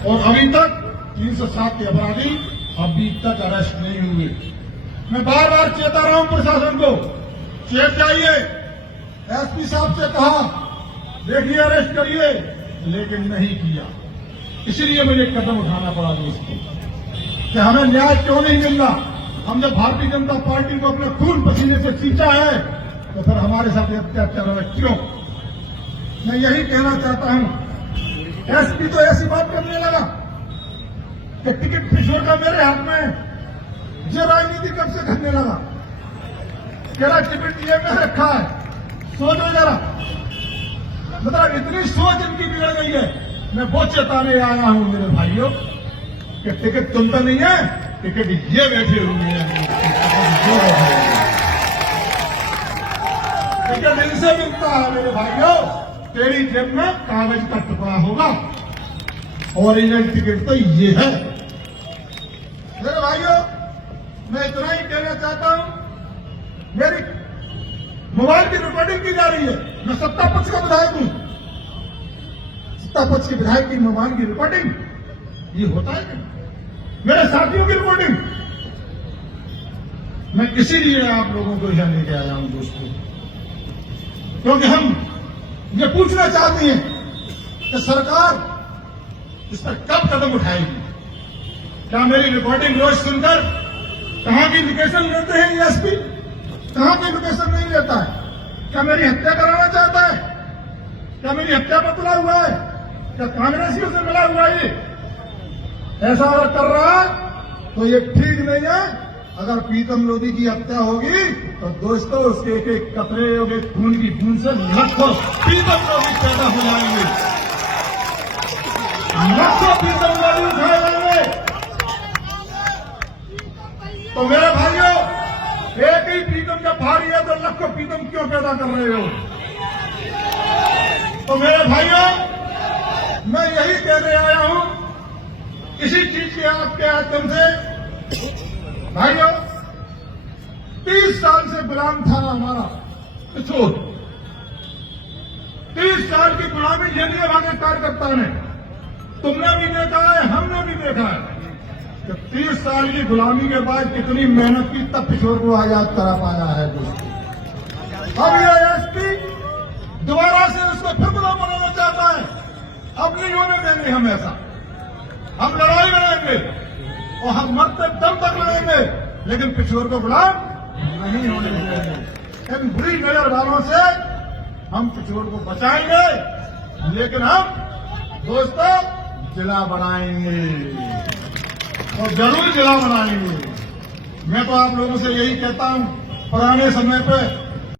और अभी तक 307 के अपराधी अभी तक अरेस्ट नहीं हुए। मैं बार बार चेता रहा हूं प्रशासन को, चेत जाइए। एसपी साहब से कहा देखिए अरेस्ट करिए, लेकिन नहीं किया। इसलिए मुझे कदम उठाना पड़ा दोस्तों कि हमें न्याय क्यों नहीं मिल रहा। हम जब भारतीय जनता पार्टी को अपने खून पसीने से सींचा है तो फिर हमारे साथ अत्याचार हो रहा क्यों? मैं यही कहना चाहता हूं। एसपी तो ऐसी बात करने लगा कि टिकट किशोर का मेरे हाथ में है। ये राजनीति कब से करने लगा? कह रहा टिकट ये में रखा है। सोचो जरा, मतलब इतनी सोच इनकी बिगड़ गई है। मैं वो चेताने आया हूं मेरे भाइयों कि टिकट तुम तो नहीं है, टिकट ये बैठे हुए हैं। टिकट इनसे मिलता है मेरे भाइयों। तेरी जेब में कागज का टुकड़ा होगा, ओरिजिनल टिकट तो ये है। मेरे भाइयों, मैं इतना ही कहना चाहता हूं। मेरी मोबाइल की रिकॉर्डिंग की जा रही है। मैं सत्ता पक्ष का विधायक हूं। सत्ता पक्ष के विधायक की मोबाइल की रिकॉर्डिंग ये होता है क्या? मेरे साथियों की रिकॉर्डिंग। मैं इसीलिए आप लोगों को यहां लेके आया हूं दोस्तों, क्योंकि हम ये पूछना चाहते हैं कि सरकार इस पर कब कदम उठाएगी। क्या मेरी रिकॉर्डिंग रोज सुनकर कहां की लोकेशन लेते हैं ये एसपी? कहां की लोकेशन नहीं लेता है? क्या मेरी हत्या कराना चाहता है? क्या मेरी हत्या पर तुला हुआ है? क्या कांग्रेसियों से मिला हुआ है? ऐसा अगर कर रहा है तो ये ठीक नहीं है। अगर प्रीतम लोधी की हत्या होगी तो दोस्तों उसके एक एक कतरे और एक खून की बूंद से लाखों प्रीतम लोधी पैदा हो जाएंगे। लाखों प्रीतम लोधी उठाए जाएंगे। तो मेरे भाइयों, एक ही प्रीतम जब भारी है तो लाखों प्रीतम क्यों पैदा कर रहे हो? तो मेरे भाइयों, मैं यही कहने आया हूं इसी चीज के आपके माध्यम से। भाइयों, 30 साल से गुलाम था हमारा किशोर। 30 साल की गुलामी झेली है हमारे कार्यकर्ता ने। तुमने भी देखा है, हमने भी देखा है कि 30 साल की गुलामी के बाद कितनी मेहनत की तब किशोर को आजाद करा पाया है दोस्तों। अब ये एसपी दोबारा से उसको फिर गुलाम बनाना चाहता है। अब नहीं होने देंगे हम ऐसा। हम लड़ाई लड़ेंगे और हम मरते दम तक लड़ेंगे, लेकिन किशोर को गुलाम नहीं होने देंगे। इन बुरी नजर वालों से हम किशोर को बचाएंगे, लेकिन हम दोस्तों जिला बनाएंगे और जरूर जिला बनाएंगे। मैं तो आप लोगों से यही कहता हूं, पुराने समय पे